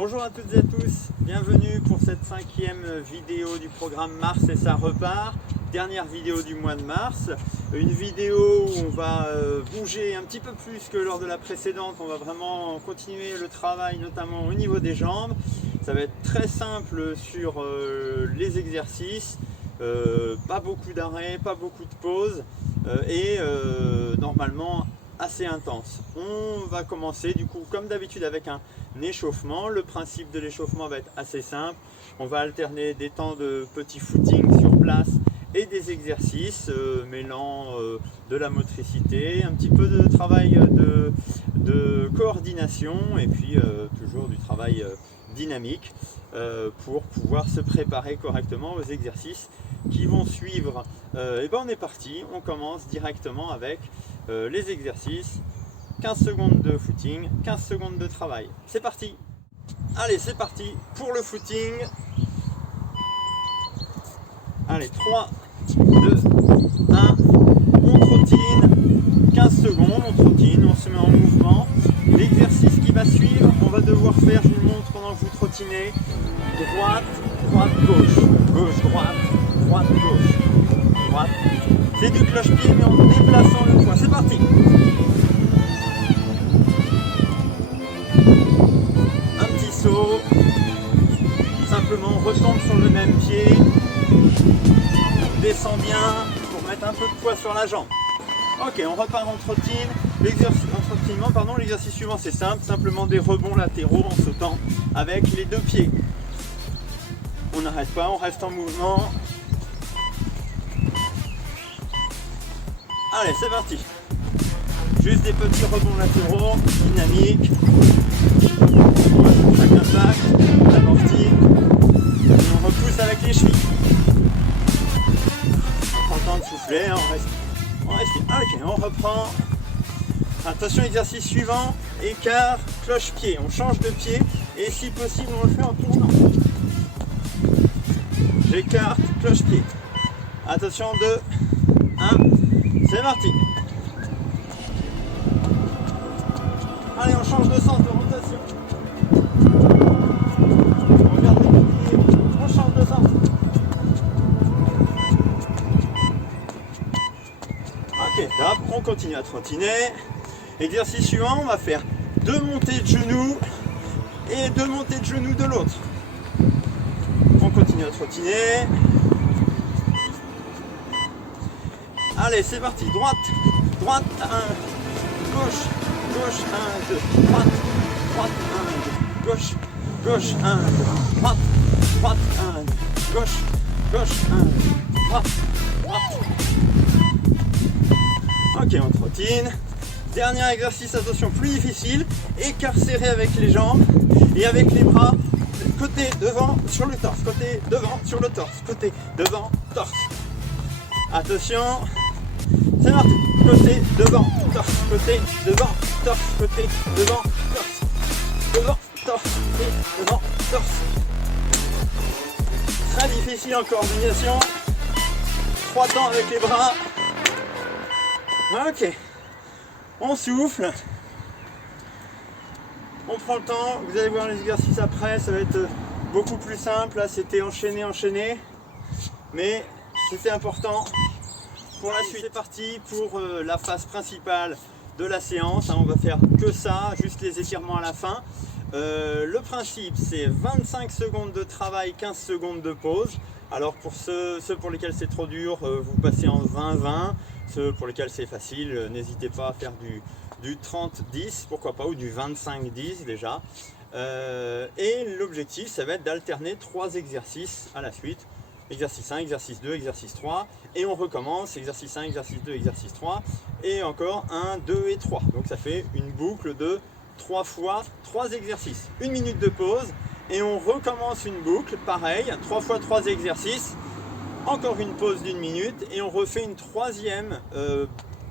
Bonjour à toutes et à tous, bienvenue pour cette 5e vidéo du programme Mars et ça repart. Dernière vidéo du mois de mars, une vidéo où on va bouger un petit peu plus que lors de la précédente. On va vraiment continuer le travail, notamment au niveau des jambes. Ça va être très simple sur les exercices, pas beaucoup d'arrêts, pas beaucoup de pauses et normalement assez intense. On va commencer du coup comme d'habitude avec un échauffement. Le principe de l'échauffement va être assez simple. On va alterner des temps de petit footing sur place et des exercices mêlant de la motricité, un petit peu de travail de coordination et puis toujours du travail dynamique pour pouvoir se préparer correctement aux exercices qui vont suivre. Et ben on est parti, on commence directement avec les exercices. 15 secondes de footing, 15 secondes de travail. C'est parti. Allez, c'est parti pour le footing. Allez, 3, 2, 1. On trottine. 15 secondes, on trottine, on se met en mouvement. L'exercice qui va suivre, on va devoir faire, je vous le montre pendant que vous trottinez, droite, droite, gauche, gauche, droite, droite, gauche, droite. C'est du cloche-pied mais en déplaçant le poids. C'est parti. Un petit saut. Simplement on retombe sur le même pied. On descend bien pour mettre un peu de poids sur la jambe. Ok, on repart en trottine. L'exercice suivant c'est simple, simplement des rebonds latéraux en sautant avec les deux pieds. On n'arrête pas, on reste en mouvement. Allez, c'est parti. Juste des petits rebonds latéraux, dynamiques. Chaque impact, amorti. On repousse avec les chevilles. On prend le temps de souffler, on reste. Ok, on reprend. Attention, exercice suivant, écart, cloche-pied. On change de pied et si possible, on le fait en tournant. J'écarte, cloche-pied. Attention, 2, 1, c'est parti. Allez, on change de sens de rotation. On garde l'équilibre, on change de sens. Ok, top, on continue à trottiner. Exercice suivant, on va faire 2 montées de genoux et 2 montées de genoux de l'autre. On continue à trottiner. Allez, c'est parti. Droite, droite, 1, gauche, gauche, 1, 2, droite, droite, 1, 2, gauche, gauche, 1, 2, droite, droite, 1, 2, gauche, gauche, 1, 2, droite, droite. Ok, on trottine. Dernier exercice, attention, plus difficile. Écart serré avec les jambes et avec les bras. Côté devant sur le torse, côté devant sur le torse, côté devant, torse. Attention, c'est parti. Côté devant, torse, côté devant, torse, côté devant, torse, devant, torse et devant, torse. Très difficile en coordination. 3 temps avec les bras. Ok, on souffle. On prend le temps, vous allez voir les exercices après, ça va être beaucoup plus simple. Là c'était enchaîné, mais c'était important pour la suite. C'est parti pour la phase principale de la séance. On va faire que ça, juste les étirements à la fin. Le principe c'est 25 secondes de travail, 15 secondes de pause. Alors pour ceux pour lesquels c'est trop dur, vous passez en 20-20. Ceux pour lesquels c'est facile, n'hésitez pas à faire du 30-10, pourquoi pas, ou du 25-10 déjà. Et l'objectif, ça va être d'alterner 3 exercices à la suite. Exercice 1, exercice 2, exercice 3. Et on recommence, exercice 1, exercice 2, exercice 3. Et encore 1, 2 et 3. Donc ça fait une boucle de 3 fois 3 exercices. 1 minute de pause. Et on recommence une boucle, pareil, 3 fois 3 exercices. Encore une pause d'1 minute. Et on refait une 3e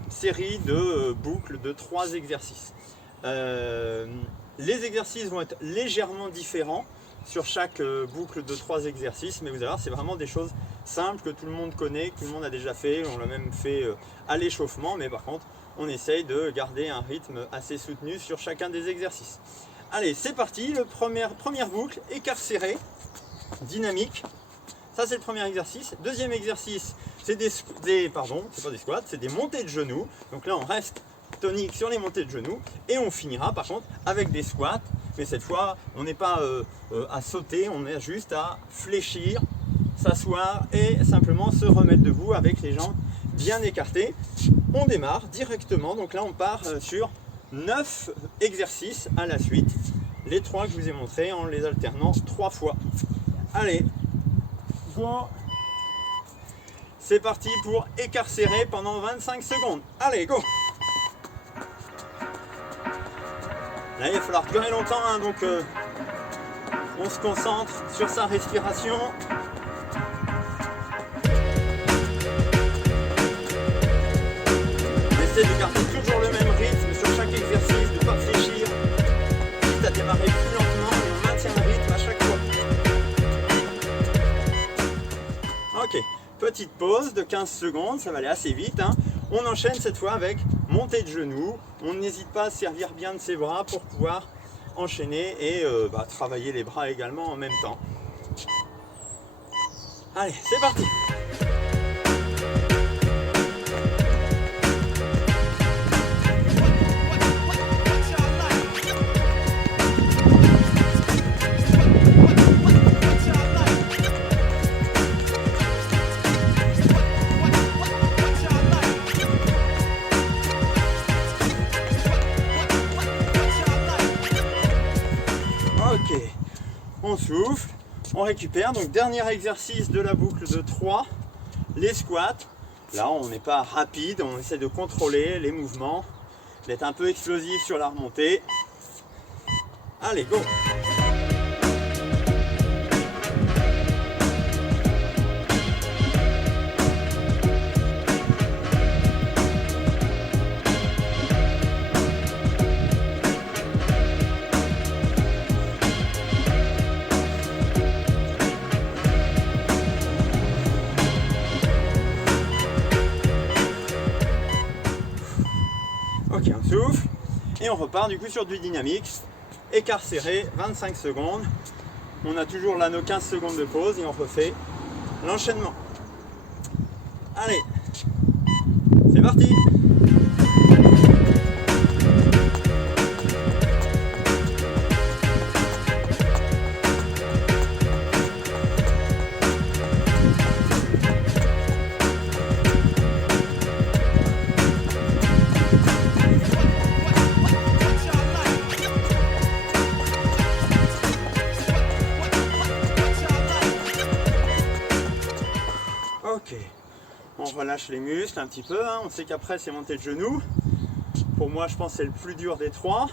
série de boucles de 3 exercices. Les exercices vont être légèrement différents sur chaque boucle de 3 exercices, mais vous allez voir, c'est vraiment des choses simples que tout le monde connaît, que tout le monde a déjà fait. On l'a même fait à l'échauffement, mais par contre on essaye de garder un rythme assez soutenu sur chacun des exercices. Allez, c'est parti, première boucle, écart serré, dynamique. Ça c'est le premier exercice. Deuxième exercice, c'est pardon, c'est pas des squats, c'est des montées de genoux. Donc là on reste tonique sur les montées de genoux et on finira par contre avec des squats. Mais cette fois, on n'est pas à sauter, on est juste à fléchir, s'asseoir et simplement se remettre debout avec les jambes bien écartées. On démarre directement, donc là on part sur 9 exercices à la suite. Les 3 que je vous ai montrés en les alternant 3 fois. Allez, go! C'est parti pour écart serré pendant 25 secondes. Allez, go! Là, il va falloir durer longtemps, hein, donc on se concentre sur sa respiration. Essaie de garder toujours le même rythme sur chaque exercice, de ne pas fléchir. Quitte à démarrer plus lentement, mais on maintient le rythme à chaque fois. Ok, petite pause de 15 secondes, ça va aller assez vite, hein. On enchaîne cette fois avec montée de genoux. On n'hésite pas à servir bien de ses bras pour pouvoir enchaîner et travailler les bras également en même temps. Allez, c'est parti! Ok, on souffle, on récupère. Donc dernier exercice de la boucle de 3, les squats. Là on n'est pas rapide, on essaie de contrôler les mouvements, d'être un peu explosif sur la remontée. Allez, go! Ok, on souffle et on repart du coup sur du dynamique. Écart serré, 25 secondes. On a toujours là nos 15 secondes de pause et on refait l'enchaînement. Allez, c'est parti! Ok, on relâche les muscles un petit peu, hein. On sait qu'après c'est montée de genoux. Pour moi je pense que c'est le plus dur des 3.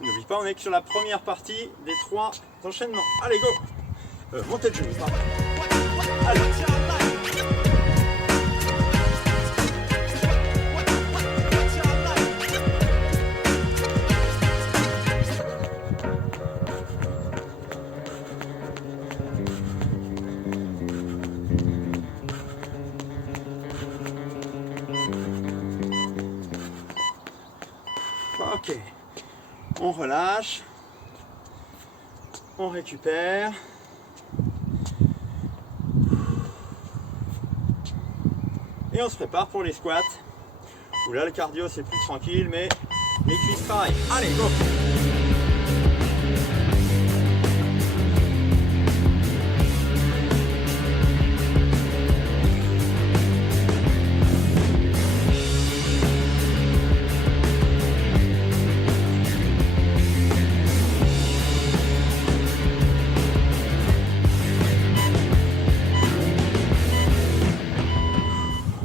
N'oublie pas, on est que sur la première partie des 3 enchaînements. Allez, go! Montée de genoux, pardon. Allez. Ok, on relâche, on récupère. Et on se prépare pour les squats. Où là le cardio c'est plus tranquille, mais les cuisses pareil. Allez, go!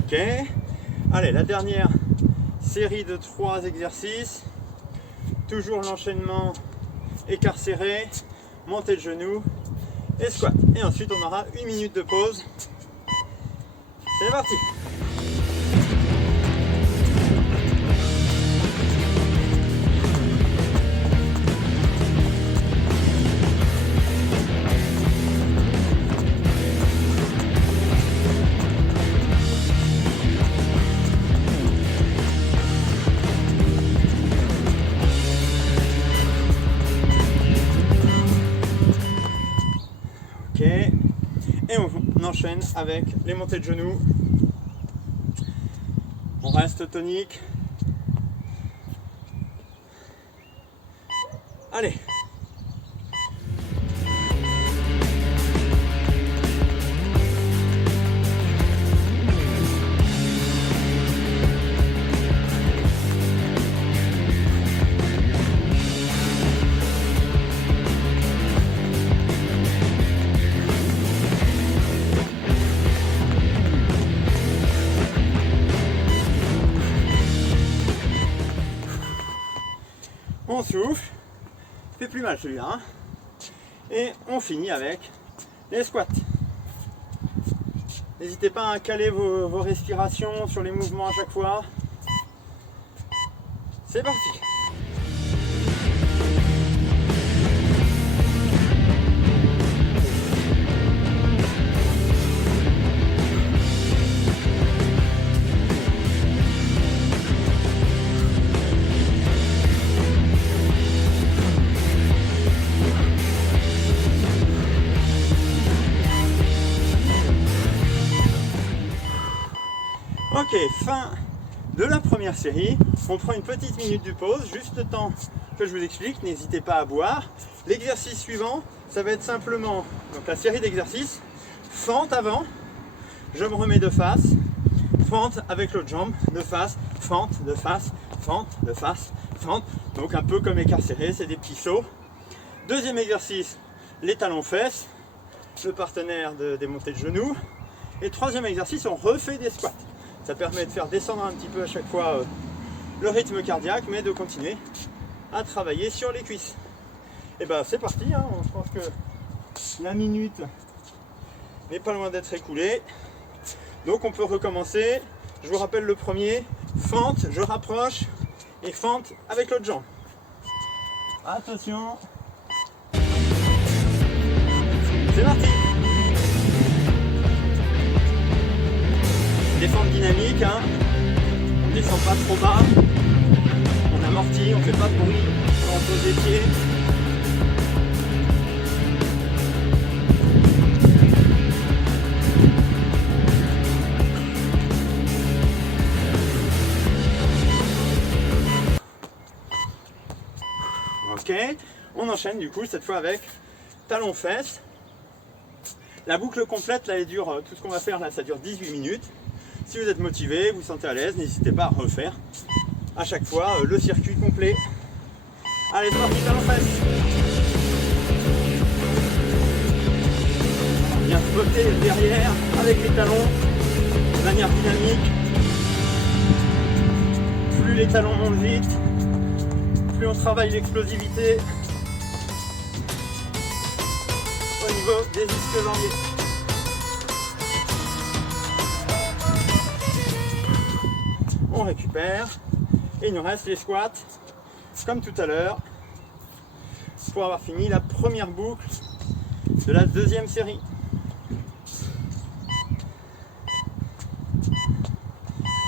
Ok, allez, la dernière série de 3 exercices. Toujours l'enchaînement écart serré, montée de genoux et squat. Et ensuite on aura 1 minute de pause. C'est parti! enchaîne avec les montées de genoux. On reste tonique. Allez. On souffle, fait plus mal celui-là, hein. Et on finit avec les squats. N'hésitez pas à caler vos respirations sur les mouvements à chaque fois. C'est parti. Ok, fin de la première série. On prend une petite minute de pause, juste le temps que je vous explique. N'hésitez pas à boire. L'exercice suivant, ça va être simplement donc la série d'exercices. Fente avant, je me remets de face. Fente avec l'autre jambe, de face, fente, de face, fente, de face, fente. Donc un peu comme écart serré, c'est des petits sauts. Deuxième exercice, les talons-fesses, le partenaire des montées de genoux. Et troisième exercice, on refait des squats. Ça permet de faire descendre un petit peu à chaque fois le rythme cardiaque, mais de continuer à travailler sur les cuisses. Et ben c'est parti, hein. Je pense que la minute n'est pas loin d'être écoulée. Donc on peut recommencer. Je vous rappelle le premier, fente, je rapproche, et fente avec l'autre jambe. Attention. C'est parti. Des fentes dynamiques, hein. On ne descend pas trop bas, on amortit, on ne fait pas de bruit quand on pose les pieds. Ok, on enchaîne du coup cette fois avec talons-fesses. La boucle complète là elle dure, tout ce qu'on va faire là ça dure 18 minutes. Si vous êtes motivé, vous sentez à l'aise, n'hésitez pas à refaire à chaque fois le circuit complet. Allez, c'est parti, talons-fesses. Bien spotter derrière avec les talons de manière dynamique. Plus les talons montent vite, plus on travaille l'explosivité au niveau des ischio-jambiers. On récupère et il nous reste les squats comme tout à l'heure pour avoir fini la première boucle de la deuxième série.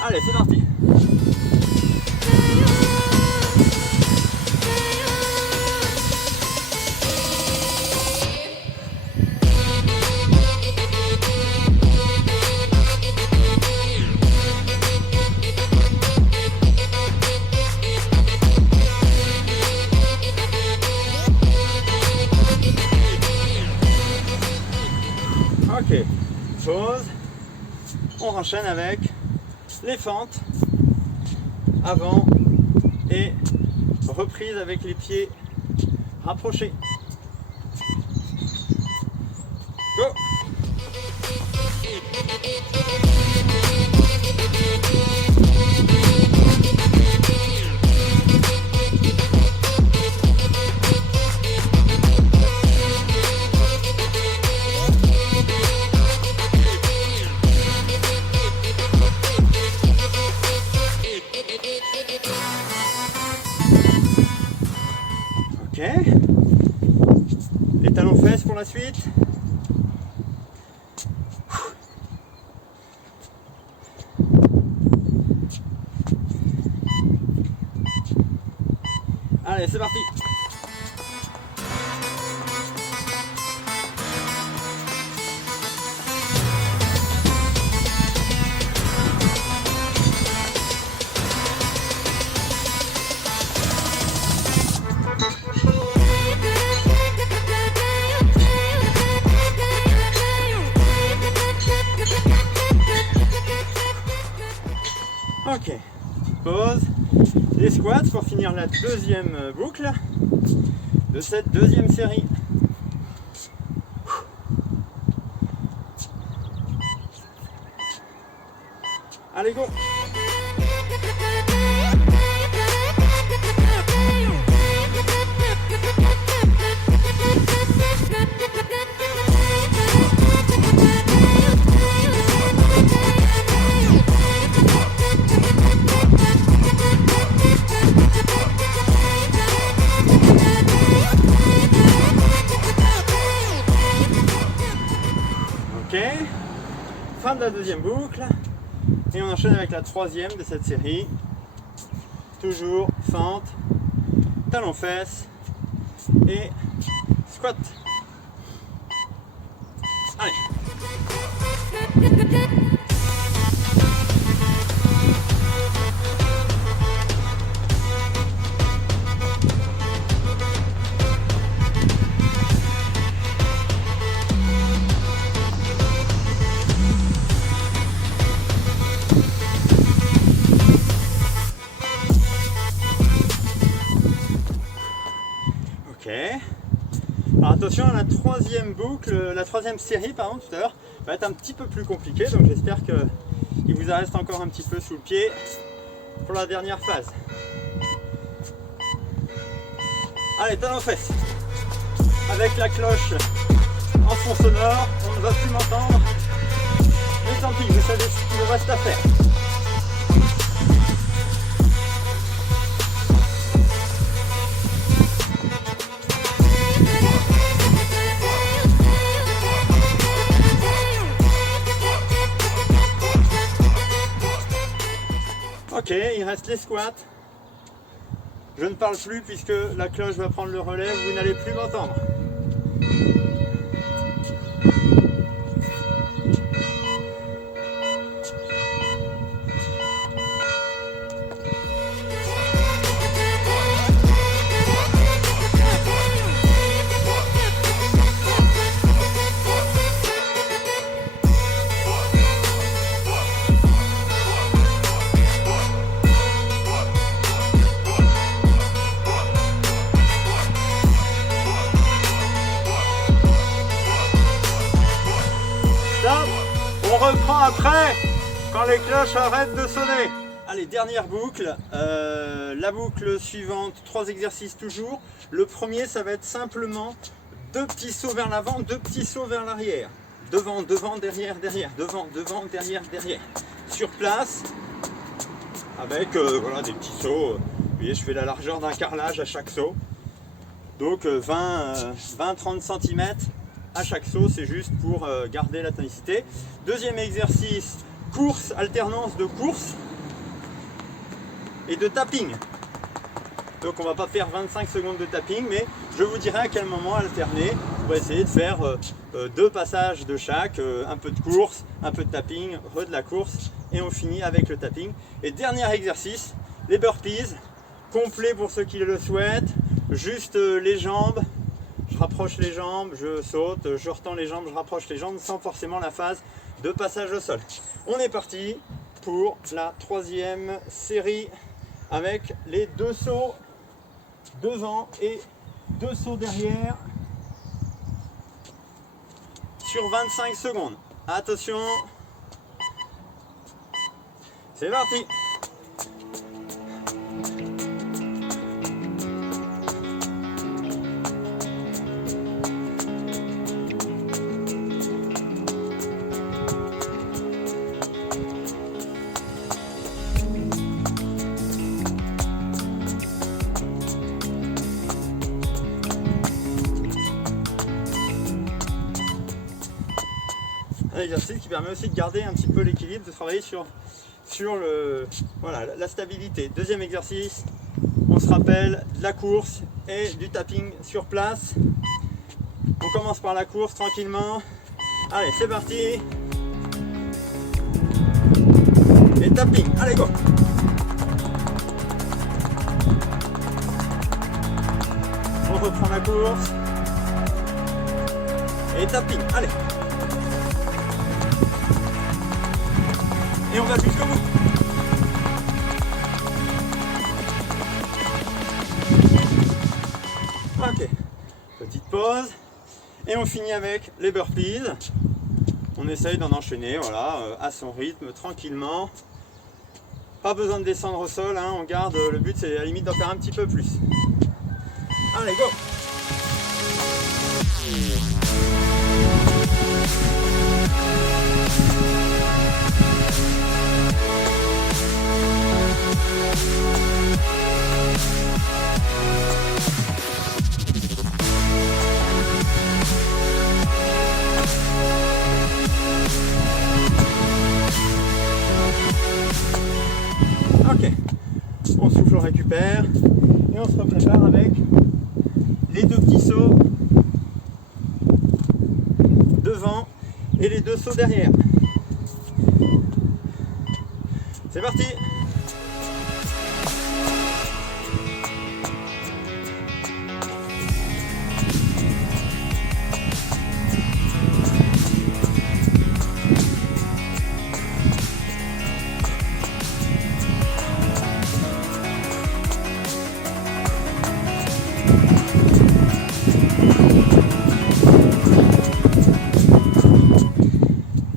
Allez, c'est parti. Ok, pause, on enchaîne avec les fentes avant et reprise avec les pieds rapprochés. Go! Ok, les talons fesses pour la suite. Allez, c'est parti. squats pour finir la deuxième boucle de cette deuxième série. Allez, go! Ok, fin de la deuxième boucle et on enchaîne avec la troisième de cette série. Toujours fente, talon fesse et squat. Allez. Ok. Alors attention, la troisième boucle, la troisième série pardon, tout à l'heure va être un petit peu plus compliquée, donc j'espère qu'il vous en reste encore un petit peu sous le pied pour la dernière phase. Allez, talon fesses. Avec la cloche en fond sonore, on ne va plus m'entendre. Mais tant pis, vous savez ce qu'il vous reste à faire. Ok, il reste les squats. Je ne parle plus puisque la cloche va prendre le relais, vous n'allez plus m'entendre. On reprend après, quand les cloches arrêtent de sonner. Allez, dernière boucle. La boucle suivante, 3 exercices toujours. Le premier, ça va être simplement 2 petits sauts vers l'avant, 2 petits sauts vers l'arrière. Devant, devant, derrière, derrière. Devant, devant, derrière, derrière. Sur place, avec voilà, des petits sauts. Vous voyez, je fais la largeur d'un carrelage à chaque saut. Donc 20-30 cm à chaque saut, c'est juste pour garder la tonicité. Deuxième exercice, course, alternance de course et de tapping. Donc on va pas faire 25 secondes de tapping, mais je vous dirai à quel moment alterner pour essayer de faire 2 passages de chaque, un peu de course, un peu de tapping, de la course, et on finit avec le tapping. Et dernier exercice, les burpees, complet pour ceux qui le souhaitent, juste les jambes. Je rapproche les jambes, je saute, je retends les jambes, je rapproche les jambes sans forcément la phase de passage au sol. On est parti pour la troisième série avec les 2 sauts devant et 2 sauts derrière sur 25 secondes. Attention, c'est parti. Un exercice qui permet aussi de garder un petit peu l'équilibre, de travailler sur la stabilité. Deuxième exercice, on se rappelle de la course et du tapping sur place. On commence par la course tranquillement. Allez, c'est parti. Et tapping, allez go. On reprend la course. Et tapping, allez. Et on va jusqu'au bout. Ok, petite pause. Et on finit avec les burpees. On essaye d'en enchaîner, voilà, à son rythme, tranquillement. Pas besoin de descendre au sol, hein, on garde, le but c'est à la limite d'en faire un petit peu plus. Allez, go! Ok, on souffle, on récupère et on se prépare avec les deux petits sauts devant et les deux sauts derrière. C'est parti!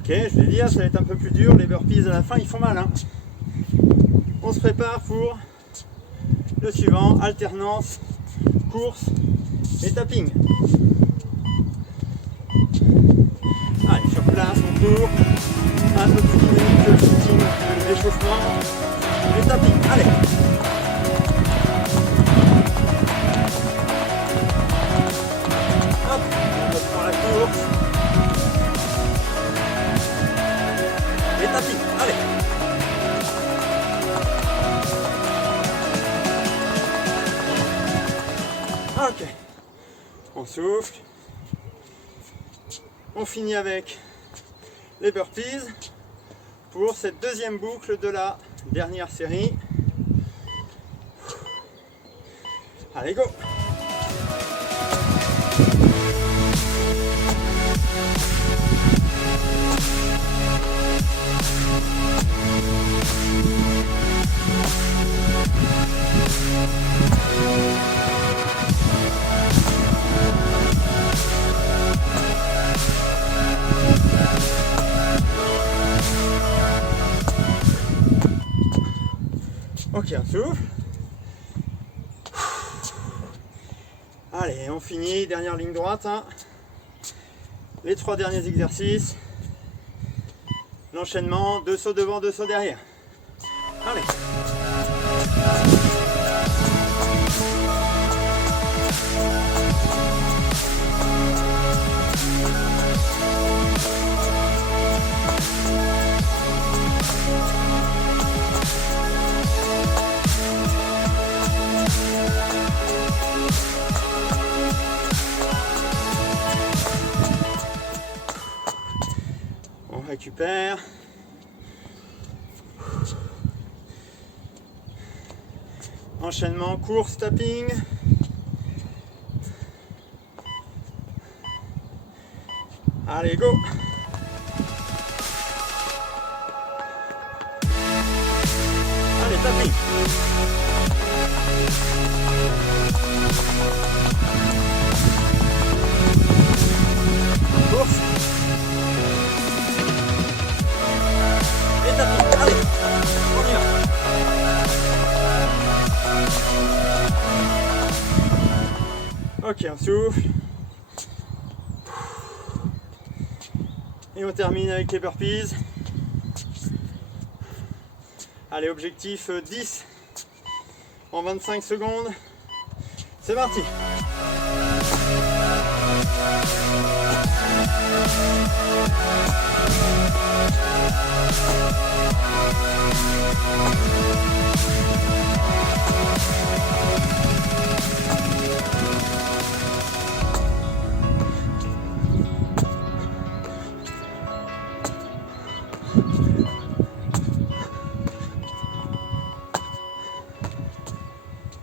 Ok, je l'ai dit, ça va être un peu plus dur, les burpees à la fin ils font mal, hein. On se prépare pour le suivant, alternance, course et tapping. Allez, sur place, on court, un peu plus dynamique que le footing, l'échauffement, et tapping, allez. Hop, on reprend la course. Et tapping, allez. Ok, on souffle, on finit avec les burpees pour cette deuxième boucle de la dernière série. Allez, go! Ok, on souffle. Allez, on finit, dernière ligne droite, hein. Les 3 derniers exercices. L'enchaînement, 2 sauts devant, 2 sauts derrière. Allez. On récupère. Enchaînement, course, tapping. Allez, go! Allez, tapping. Course. Et tapping. Allez, on y va. Ok, on souffle. Et on termine avec les burpees. Allez, objectif 10 en 25 secondes. C'est parti.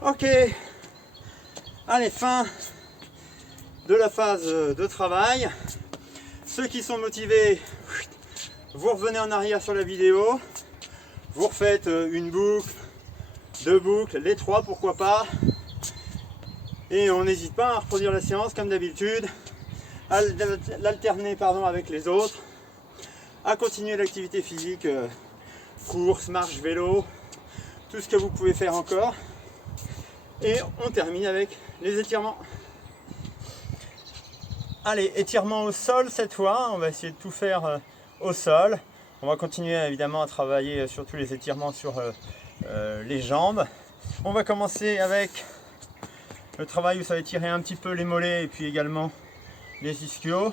Ok, allez, fin de la phase de travail. Ceux qui sont motivés, vous revenez en arrière sur la vidéo, vous refaites une boucle, 2 boucles, les 3 pourquoi pas. Et on n'hésite pas à reproduire la séance comme d'habitude, à l'alterner avec les autres, à continuer l'activité physique, course, marche, vélo, tout ce que vous pouvez faire encore. Et on termine avec les étirements. Allez, étirement au sol cette fois, on va essayer de tout faire au sol. On va continuer évidemment à travailler sur tous les étirements sur les jambes. On va commencer avec le travail où ça va étirer un petit peu les mollets et puis également les ischios.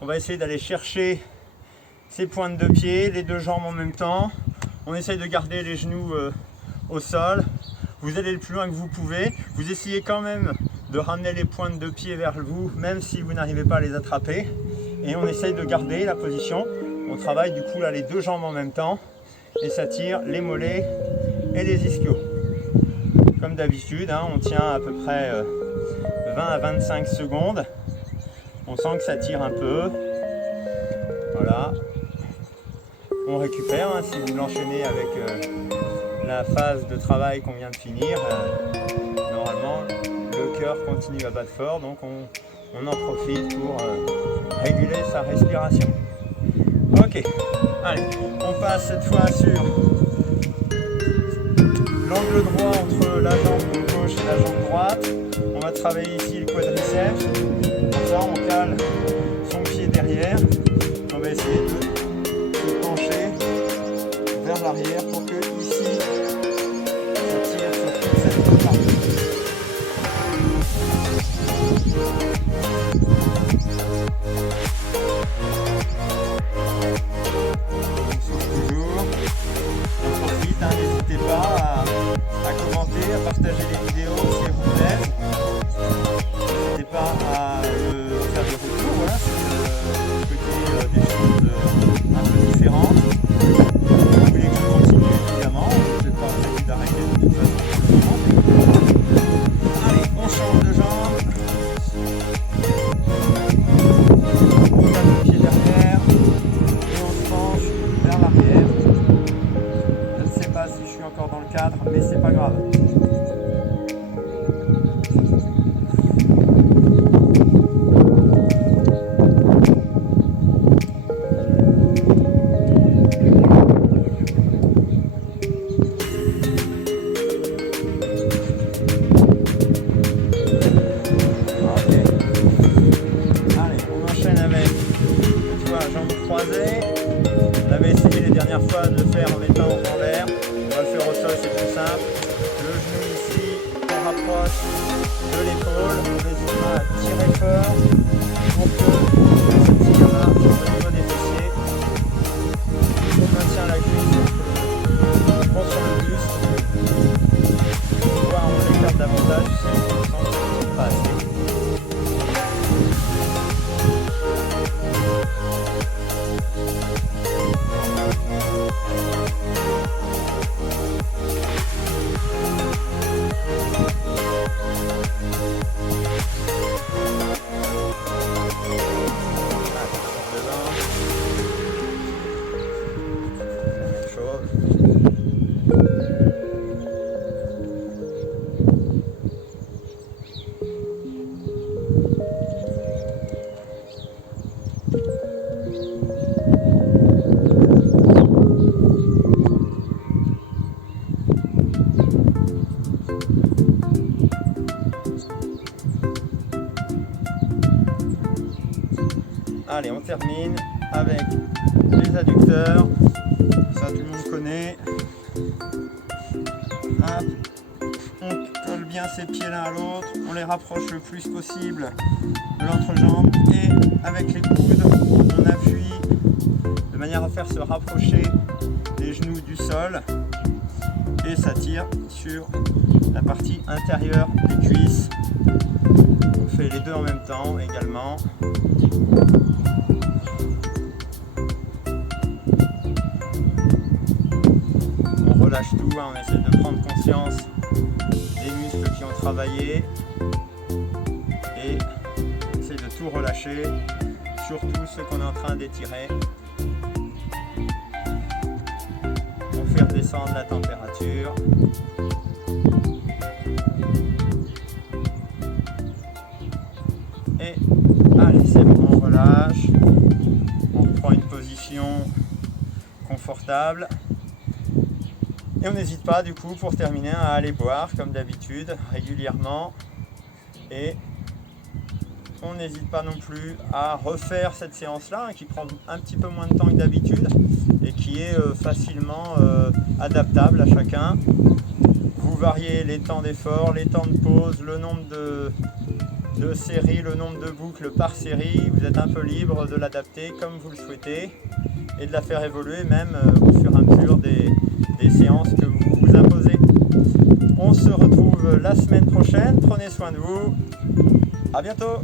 On va essayer d'aller chercher ces pointes de pied, les deux jambes en même temps. On essaye de garder les genoux au sol. Vous allez le plus loin que vous pouvez. Vous essayez quand même de ramener les pointes de pied vers vous, même si vous n'arrivez pas à les attraper. Et on essaye de garder la position. On travaille du coup là les deux jambes en même temps. Et ça tire les mollets et les ischios. Comme d'habitude, hein, on tient à peu près 20 à 25 secondes. On sent que ça tire un peu. Voilà. On récupère, hein, si vous l'enchaînez avec la phase de travail qu'on vient de finir. Normalement, le cœur continue à battre fort, donc on en profite pour réguler sa respiration. Ok, allez, on passe cette fois sur l'angle droit entre la jambe gauche et la jambe droite. On va travailler ici le quadriceps. Pour ça, on cale son pied derrière. On va essayer de pencher vers l'arrière pour que ici, on tire sur toute cette partie. On souffle toujours. On profite, hein, n'hésitez pas à commenter, à partager les vidéos si elles vous plaisent. N'hésitez pas à faire des retours, voilà, si vous souhaitez des choses un peu différentes. Vous voulez qu'on continue, évidemment, vous n'êtes pas obligé d'arrêter de toute façon pour le moment. Allez, on change de jambe. On tape le pied derrière et on se penche vers l'arrière. Je ne sais pas si je suis encore dans le cadre, mais c'est pas grave. On avait essayé les dernières fois de le faire en mettant en l'air. On va le faire au sol, c'est plus simple. Le genou ici, on rapproche de l'épaule. On n'hésite pas à tirer fort pour que ça tire là au niveau des fessiers. On maintient la cuisse, on prend sur le buste. Voire on l'écarte davantage si on sent que c'est pas assez. Allez, on termine avec les adducteurs. Ça, tout le monde connaît. Hop. On colle bien ses pieds l'un à l'autre. On les rapproche le plus possible de l'entrejambe. Et avec les coudes, on appuie de manière à faire se rapprocher les genoux du sol. Et ça tire sur la partie intérieure des cuisses. On fait les deux en même temps également. On relâche tout, hein, on essaie de prendre conscience des muscles qui ont travaillé et on essaie de tout relâcher, surtout ceux qu'on est en train d'étirer. On fait redescendre la température. davantage. On prend une position confortable. Et on n'hésite pas du coup pour terminer à aller boire comme d'habitude régulièrement. Et on n'hésite pas non plus à refaire cette séance-là, qui prend un petit peu moins de temps que d'habitude et qui est facilement adaptable à chacun. Vous variez les temps d'effort, les temps de pause, le nombre de séries, le nombre de boucles par série. Vous êtes un peu libre de l'adapter comme vous le souhaitez et de la faire évoluer même au fur et à mesure des séances que vous vous imposez. On se retrouve la semaine prochaine. Prenez soin de vous. À bientôt.